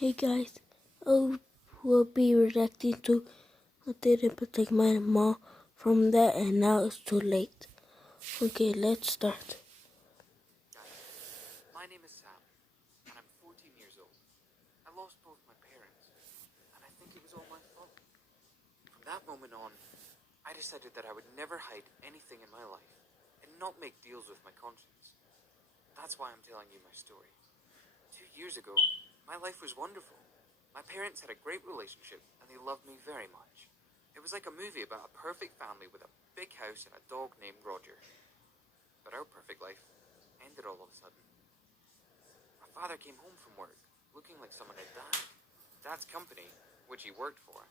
Hey guys, I will be reacting to I didn't protect my mom from that and now it's too late. Okay, let's start. My name is Sam, and I'm 14 years old. I lost both my parents, and I think it was all my fault. From that moment on, I decided that I would never hide anything in my life and not make deals with my conscience. That's why I'm telling you my story. 2 years ago, my life was wonderful. My parents had a great relationship, and they loved me very much. It was like a movie about a perfect family with a big house and a dog named Roger. But our perfect life ended all of a sudden. My father came home from work, looking like someone had died. Dad's company, which he worked for,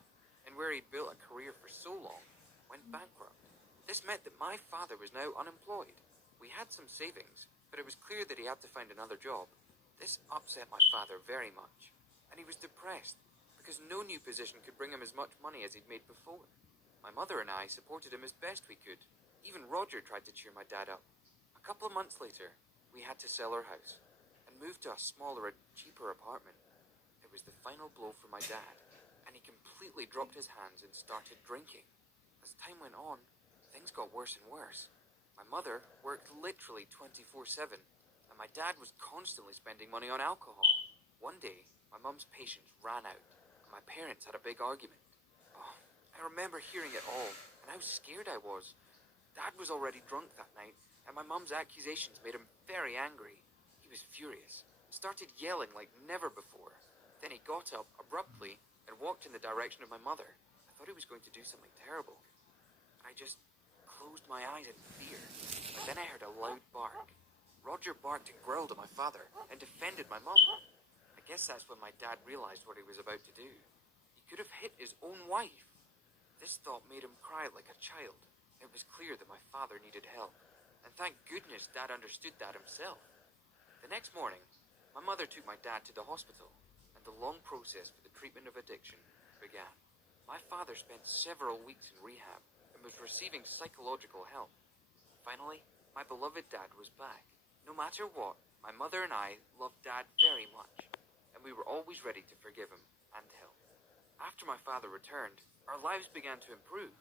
and where he'd built a career for so long, went bankrupt. This meant that my father was now unemployed. We had some savings, but it was clear that he had to find another job. This upset my father very much, and he was depressed because no new position could bring him as much money as he'd made before. My mother and I supported him as best we could. Even Roger tried to cheer my dad up. A couple of months later, we had to sell our house and move to a smaller and cheaper apartment. It was the final blow for my dad, and he completely dropped his hands and started drinking. As time went on, things got worse and worse. My mother worked literally 24/7, and my dad was constantly spending money on alcohol. One day, my mum's patience ran out, and my parents had a big argument. Oh, I remember hearing it all, and how scared I was. Dad was already drunk that night, and my mum's accusations made him very angry. He was furious and started yelling like never before. Then he got up abruptly and walked in the direction of my mother. I thought he was going to do something terrible. I just closed my eyes in fear. But then I heard a loud bark. Roger barked and growled at my father and defended my mum. I guess that's when my dad realized what he was about to do. He could have hit his own wife. This thought made him cry like a child. It was clear that my father needed help, and thank goodness Dad understood that himself. The next morning, my mother took my dad to the hospital, and the long process for the treatment of addiction began. My father spent several weeks in rehab and was receiving psychological help. Finally, my beloved dad was back. No matter what, my mother and I loved Dad very much, and we were always ready to forgive him and help. After my father returned, our lives began to improve.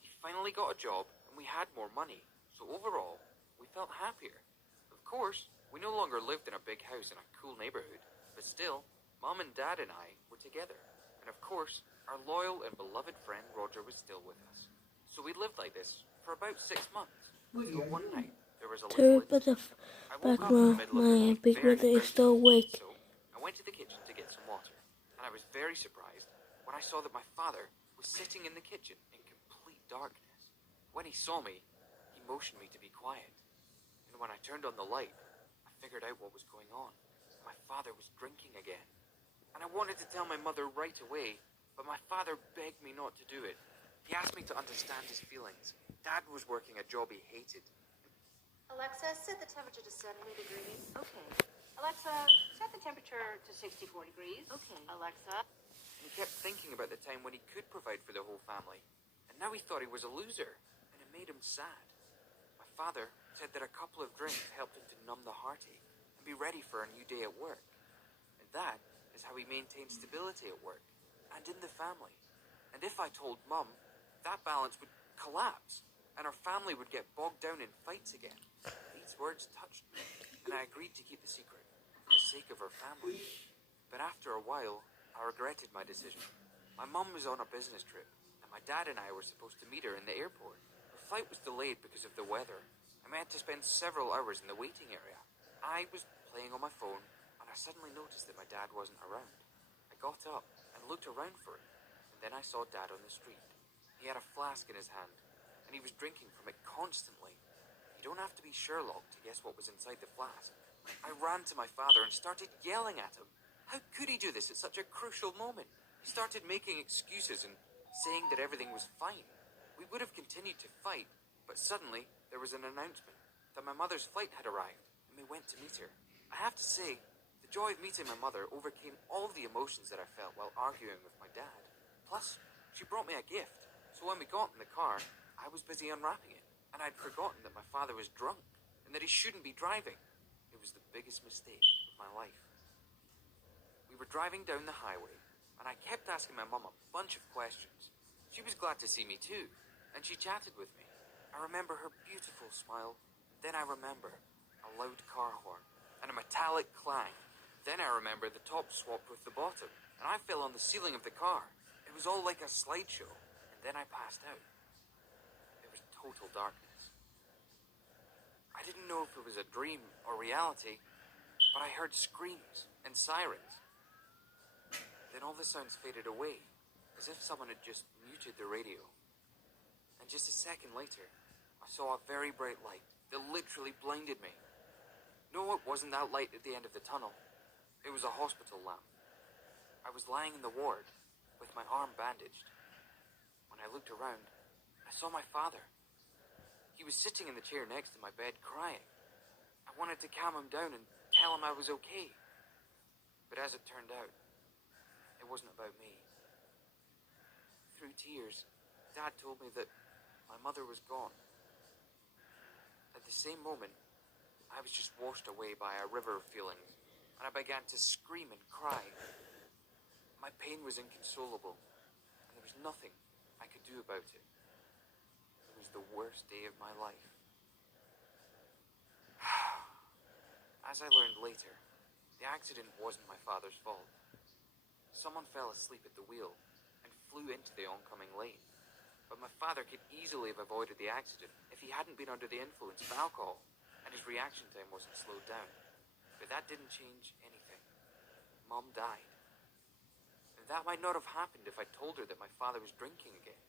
He finally got a job and we had more money, so overall, we felt happier. Of course, we no longer lived in a big house in a cool neighborhood, but still, Mom and Dad and I were together. And of course, our loyal and beloved friend Roger was still with us. So we lived like this for about 6 months, until one night there was a little Sorry about the incident. I woke up in the background. middle of the My night big very brother is thirsty, still awake. so I went to the kitchen to get some water, and I was very surprised when I saw that my father was sitting in the kitchen in complete darkness. When he saw me, he motioned me to be quiet, and when I turned on the light, I figured out what was going on. My father was drinking again, and I wanted to tell my mother right away, but my father begged me not to do it. He asked me to understand his feelings. Dad was working a job he hated. Alexa, set the temperature to 70 degrees. Okay. Alexa, set the temperature to 64 degrees. Okay. Alexa. And he kept thinking about the time when he could provide for the whole family, and now he thought he was a loser, and it made him sad. My father said that a couple of drinks helped him to numb the heartache and be ready for a new day at work. And that is how he maintained stability at work and in the family. And if I told Mum, that balance would collapse and our family would get bogged down in fights again. These words touched me, and I agreed to keep the secret for the sake of our family. But after a while, I regretted my decision. My mum was on a business trip, and my dad and I were supposed to meet her in the airport. Her flight was delayed because of the weather, and we had to spend several hours in the waiting area. I was playing on my phone, and I suddenly noticed that my dad wasn't around. I got up and looked around for him, and then I saw Dad on the street. He had a flask in his hand, and he was drinking from it constantly. You don't have to be Sherlock to guess what was inside the flask. I ran to my father and started yelling at him. How could he do this at such a crucial moment? He started making excuses and saying that everything was fine. We would have continued to fight, but suddenly there was an announcement that my mother's flight had arrived, and we went to meet her. I have to say, the joy of meeting my mother overcame all the emotions that I felt while arguing with my dad. Plus, she brought me a gift, so when we got in the car, I was busy unwrapping it, and I'd forgotten that my father was drunk, and that he shouldn't be driving. It was the biggest mistake of my life. We were driving down the highway, and I kept asking my mum a bunch of questions. She was glad to see me too, and she chatted with me. I remember her beautiful smile. Then I remember a loud car horn and a metallic clang. Then I remember the top swapped with the bottom, and I fell on the ceiling of the car. It was all like a slideshow, and then I passed out. There was total darkness. I didn't know if it was a dream or reality, but I heard screams and sirens. Then all the sounds faded away, as if someone had just muted the radio. And just a second later, I saw a very bright light that literally blinded me. No, it wasn't that light at the end of the tunnel. It was a hospital lamp. I was lying in the ward, with my arm bandaged. When I looked around, I saw my father. He was sitting in the chair next to my bed crying. I wanted to calm him down and tell him I was okay. But as it turned out, it wasn't about me. Through tears, Dad told me that my mother was gone. At the same moment, I was just washed away by a river of feelings, and I began to scream and cry. My pain was inconsolable, and there was nothing I could do about it. It was the worst day of my life. As I learned later, the accident wasn't my father's fault. Someone fell asleep at the wheel and flew into the oncoming lane. But my father could easily have avoided the accident if he hadn't been under the influence of alcohol, and his reaction time wasn't slowed down. But that didn't change anything. Mom died. And that might not have happened if I told her that my father was drinking again.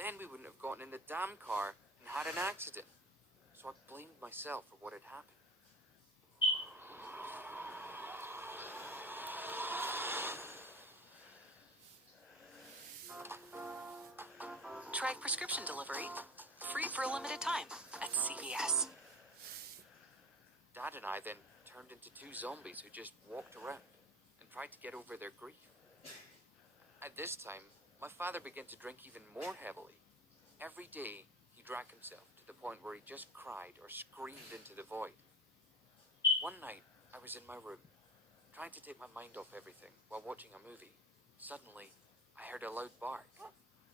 Then we wouldn't have gotten in the damn car and had an accident. So I blamed myself for what had happened. Try prescription delivery, free for a limited time at CVS. Dad and I then turned into two zombies who just walked around and tried to get over their grief. At this time, my father began to drink even more heavily. Every day, he drank himself to the point where he just cried or screamed into the void. One night, I was in my room, trying to take my mind off everything while watching a movie. Suddenly, I heard a loud bark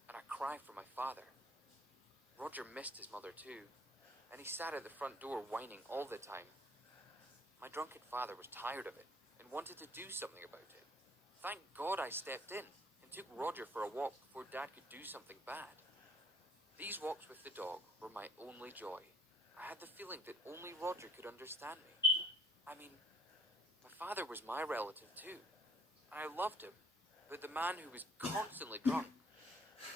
and a cry for my father. Roger missed his mother too, and he sat at the front door whining all the time. My drunken father was tired of it and wanted to do something about it. Thank God I stepped in and took Roger for a walk before Dad could do something bad. These walks with the dog were my only joy. I had the feeling that only Roger could understand me. I mean, my father was my relative too, and I loved him, but the man who was constantly drunk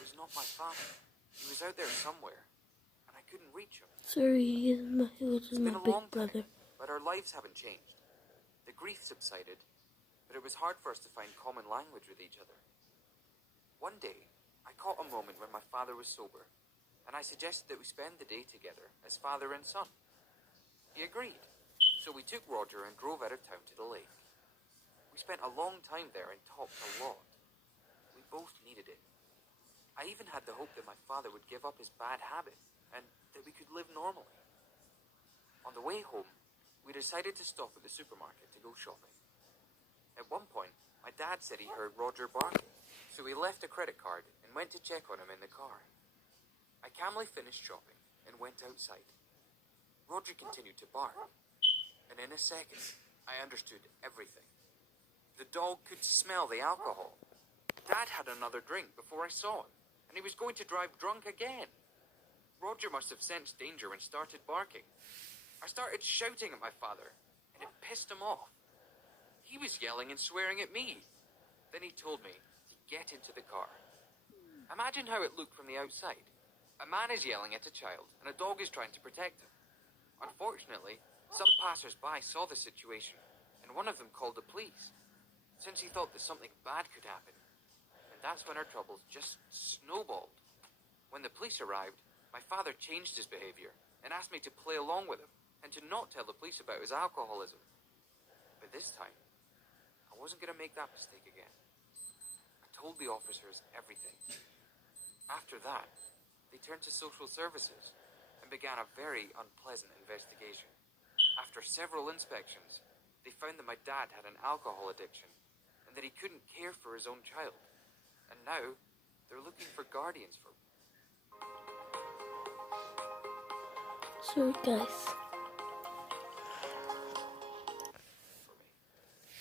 was not my father. He was out there somewhere, and I couldn't reach him. Sorry, he was It's my been a big long brother. time, but our lives haven't changed. The grief subsided, but it was hard for us to find common language with each other. One day, I caught a moment when my father was sober, and I suggested that we spend the day together as father and son. He agreed, so we took Roger and drove out of town to the lake. We spent a long time there and talked a lot. We both needed it. I even had the hope that my father would give up his bad habit and that we could live normally. On the way home, we decided to stop at the supermarket to go shopping. At one point, my dad said he heard Roger barking, so we left a credit card and went to check on him in the car. I calmly finished shopping and went outside. Roger continued to bark, and in a second, I understood everything. The dog could smell the alcohol. Dad had another drink before I saw him, and he was going to drive drunk again. Roger must have sensed danger and started barking. I started shouting at my father, and it pissed him off. He was yelling and swearing at me. Then he told me to get into the car. Imagine how it looked from the outside. A man is yelling at a child, and a dog is trying to protect him. Unfortunately, some passers-by saw the situation, and one of them called the police, since he thought that something bad could happen. And that's when our troubles just snowballed. When the police arrived, my father changed his behavior and asked me to play along with him and to not tell the police about his alcoholism. But this time, I wasn't going to make that mistake again. I told the officers everything. After that, they turned to social services and began a very unpleasant investigation. After several inspections, they found that my dad had an alcohol addiction and that he couldn't care for his own child. And now, they're looking for guardians for So guys, me.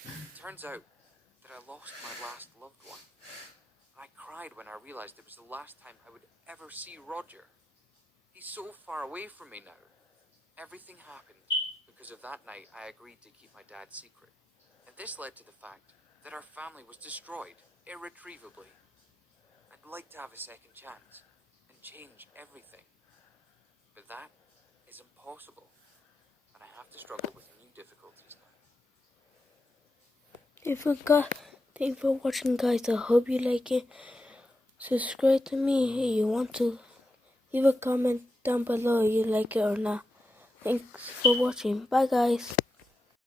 It turns out that I lost my last loved one. I cried when I realized it was the last time I would ever see Roger. He's so far away from me now. Everything happened because of that night I agreed to keep my dad's secret. And this led to the fact that our family was destroyed irretrievably. I'd like to have a second chance and change everything. But that is impossible. And I have to struggle with new difficulties now. thanks for watching, guys. I hope you like it. Subscribe to me if you want to. Leave a comment down below if you like it or not. Thanks for watching. Bye, guys.